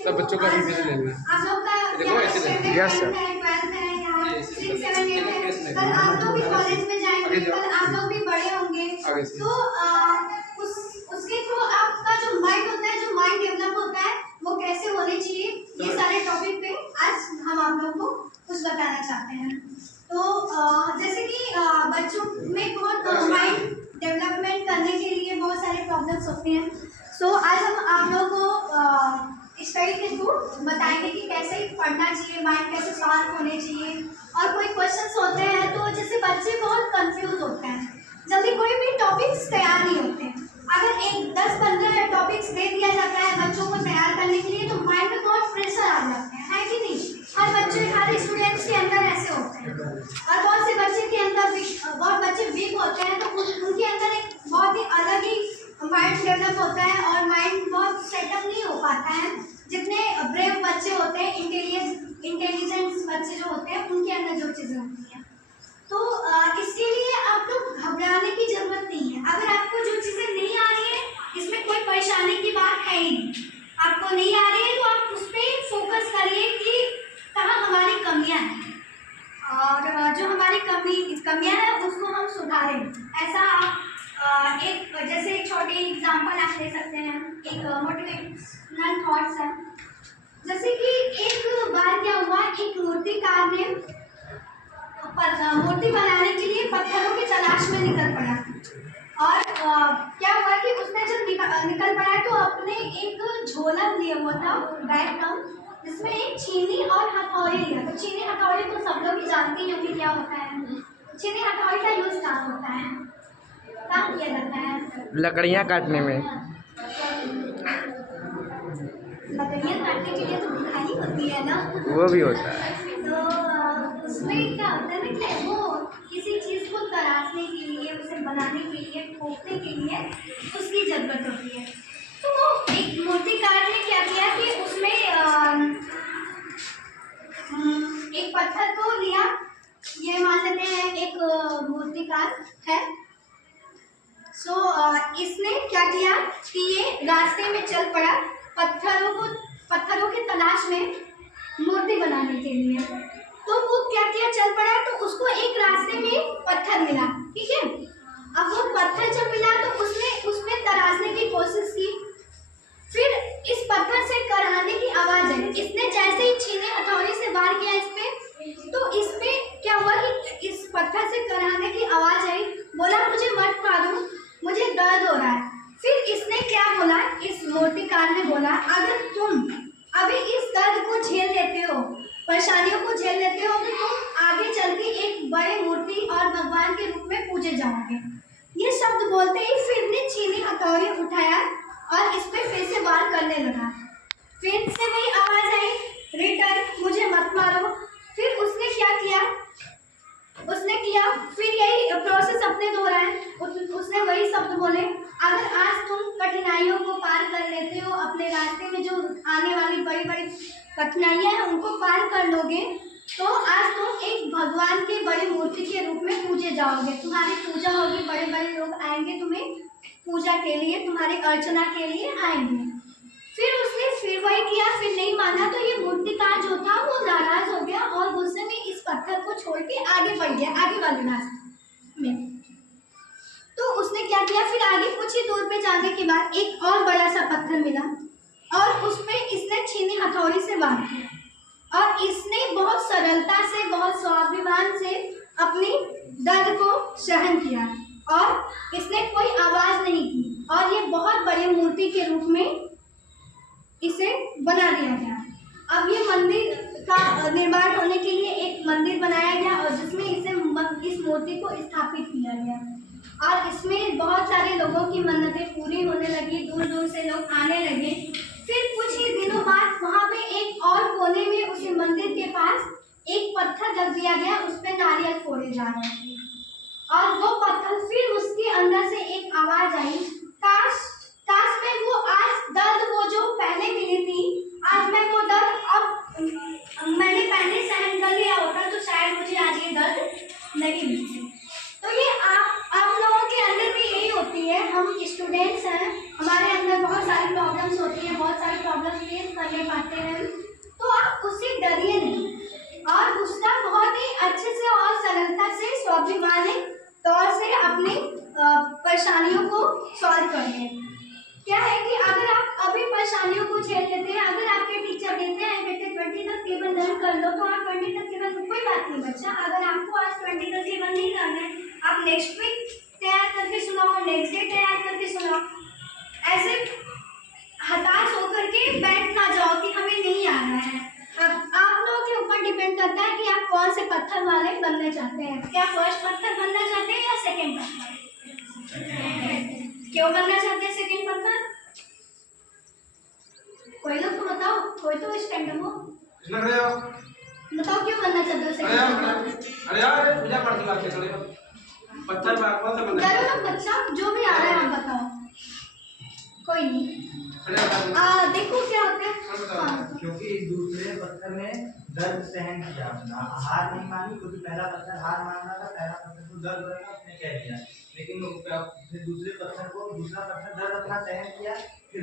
सब बच्चों का रिवीजन लेंगे। आप लोग का देखो ऐसे लेंगे। यस सर, 12th है यहाँ 6, 7, 8 है। कल आप लोग भी कॉलेज में जाएंगे, कल आप लोग भी बड़े होंगे, तो उसके थ्रू आपका जो माइंड होता है, जो माइंड डेवलप होता है, वो कैसे होने चाहिए, ये सारे टॉपिक पे आज हम आप लोग को कुछ बताना चाहते हैं। तो जैसे कि बच्चों में बहुत माइंड डेवलपमेंट करने के लिए बहुत सारे प्रॉब्लम्स होते हैं। सो आज हम आप लोगों को स्टडी के थ्रू बताएंगे कि कैसे पढ़ना चाहिए, माइंड कैसे शार्प होने चाहिए, और कोई क्वेश्चंस होते हैं तो जैसे बच्चे बहुत कंफ्यूज होते हैं, जल्दी कोई भी टॉपिक्स तैयार नहीं होते। अगर एक 10-15 टॉपिक्स दे दिया जाता है बच्चों को तैयार करने के लिए, तो माइंड में बहुत प्रेशर आ जाता है कि नहीं? हर बच्चे, हर स्टूडेंट्स के अंदर ऐसे होते हैं, और बहुत से बच्चे के अंदर बहुत बच्चे वीक होते हैं, तो उनके अंदर एक बहुत ही अलग ही माइंड डेवलप होता है, और माइंड बहुत सेटअप नहीं हो पाता है। जितने ब्रेव बच्चे होते हैं, इंटेलिजेंस बच्चे जो होते हैं, उनके अंदर जो चीज़ें होती हैं, तो इसके लिए आप लोग घबराने की जरूरत नहीं है। अगर आपको जो चीज़ें नहीं आ रही है, इसमें कोई परेशानी की बात है ही नहीं। आपको नहीं आ रही है तो आप उस पर फोकस करिए कि कहाँ हमारी कमियाँ हैं, और जो हमारी कमियाँ हैं उसको हम सुधारें। ऐसा आप एक जैसे एक छोटी एग्जांपल आप ले सकते हैं, एक मोटिवेशनल थॉट्स है। जैसे कि एक बार क्या हुआ, एक मूर्तिकार ने मूर्ति बनाने के लिए पत्थरों की तलाश में निकल पड़ा, और क्या हुआ कि उसने जब निकल पड़ा तो अपने एक झोला लिया हुआ था, बैग था, जिसमें एक छीनी और हथौड़ी लिया। तो छीनी हथौड़ी तो सब लोग ही जानते ही होंगे क्या होता है। छीनी हथौड़ी का यूज क्या होता है, काम किया जाता है लकड़ियाँ काटने में। लकड़ियाँ काटने के लिए तो बुनाई होती है ना, वो भी होता है। तो उसमें क्या होता है ना कि वो किसी चीज़ को तराशने के लिए, उसे बनाने के लिए, ठोकने के लिए उसकी ज़रूरत होती है। तो वो एक मूर्तिकार ने क्या किया कि उसमें एक पत्थर को लिया। ये मान लेते हैं एक मूर्तिकार है। सो इसने क्या किया कि ये रास्ते में चल पड़ा पत्थरों की तलाश में मूर्ति बनाने के लिए। तो वो क्या किया, चल पड़ा, तो उसको एक रास्ते में पत्थर मिला, ठीक है। अब वो पत्थर जब मिला तो उसने उसमें तराशने की कोशिश की। फिर इस पत्थर से कराहने की आवाज आई। इसने जैसे ही छीने हथौड़ी से वार किया इस पे, तो इस पे क्या हुआ कि इस पत्थर से कराहने की आवाज आई। बोला मुझे मत मारो, मुझे दर्द हो रहा है। फिर इसने क्या बोला, इस मूर्तिकार ने बोला, अगर तुम अभी इस दर्द को झेल लेते हो, परेशानियों को झेल लेते हो, तो तुम आगे चल के एक बड़े मूर्ति और भगवान के रूप में पूजे जाओगे। ये शब्द बोलते ही फिर ने छीनी हथौड़ी उठाया और इस पे फिर से वार करने लगा। फिर से वही आवाज आई, रिटर्न, मुझे मत मारो। फिर उसने क्या किया, फिर यही प्रोसेस अपने दोहराए। उसने वही शब्द बोले, अगर आज तुम कठिनाइयों को पार कर लेते हो, अपने रास्ते में जो आने वाली बड़ी बड़ी कठिनाइयां हैं उनको पार कर लोगे, तो आज तुम एक भगवान के बड़ी मूर्ति के रूप में पूजे जाओगे। तुम्हारी पूजा होगी, बड़े बड़े लोग आएंगे तुम्हें पूजा के लिए, तुम्हारी अर्चना के लिए आएंगे। फिर उसने फिर वही किया, फिर नहीं माना, तो ये मूर्तिकार जो था वो नाराज हो गया और गुस्से में इस पत्थर को छोड़ के आगे बढ़ गया, आगे वाले रास्ते में। तो उसने क्या किया, फिर आगे कुछ ही दूर पे जाने के बाद एक और बड़ा सा पत्थर मिला, और उसमें इसने छीनी हथौड़ी से वार किया, और इसने बहुत सरलता से, बहुत स्वाभिमान से अपनी दर्द को सहन किया, और इसने कोई आवाज नहीं की, और ये बहुत बड़े मूर्ति के रूप में इसे बना दिया गया। अब ये मंदिर का निर्माण होने के लिए एक मंदिर बनाया गया, और जिसमें इस मूर्ति को स्थापित किया गया, और इसमें बहुत सारे लोगों की मन्नतें पूरी होने लगी, दूर दूर से लोग आने लगे। फिर कुछ ही दिनों बाद वहाँ पे एक और कोने में उस मंदिर के पास एक पत्थर रख दिया गया, उस पर नारियल फोड़े जा रहे थे, और वो पत्थर, फिर उसके अंदर से एक आवाज आई, काश मैं वो आज दर्द, वो जो पहले मिली थी, आज मैं वो दर्द अब मैंने पहले सहन कर लिया होता तो शायद मुझे आज ये दर्द नहीं मिलती। तो ये आप लोगों के अंदर भी यही होती है। हम स्टूडेंट्स हैं, हमारे अंदर बहुत सारी प्रॉब्लम्स होती है, बहुत सारी प्रॉब्लम्स फेस करने पाते लर्न कर लो तो आप 20 तक के बाद कोई बात नहीं बच्चा। अगर आपको आज 20 तक के बाद नहीं करना है, आप नेक्स्ट वीक तैयार करके सुनाओ, नेक्स्ट डे तैयार करके सुनाओ। ऐसे हताश होकर के बैठ ना जाओ कि हमें नहीं आ रहा है। अब आप लोगों के ऊपर डिपेंड करता है कि आप कौन से पत्थर वाले बनना चाहते हैं। क्या फर्स्ट पत्थर बनना चाहते हैं या सेकंड पत्थर? क्यों बनना चाहते हैं सेकंड पत्थर? कोई लोग तो बताओ, कोई तो स्टैंड हो बताओ क्यों बनना चाहते हो सेकंड पत्थर? अरे यार पूजा पढ़ती बात कर रहे हो। पत्थर पर कौन सा बनना चलो लोग बच्चा जो भी आ रहा है आप बताओ, कोई नहीं। देखो क्या होता है। हाँ। क्योंकि दूसरे पत्थर में दर्द सहन किया अपना, हार नहीं मानी, क्योंकि पहला पत्थर हार मानना था, पहला पत्थर को दर्द होगा उसने कह दिया, लेकिन दूसरे पत्थर को दूसरा पत्थर दर्द अपना सहन किया।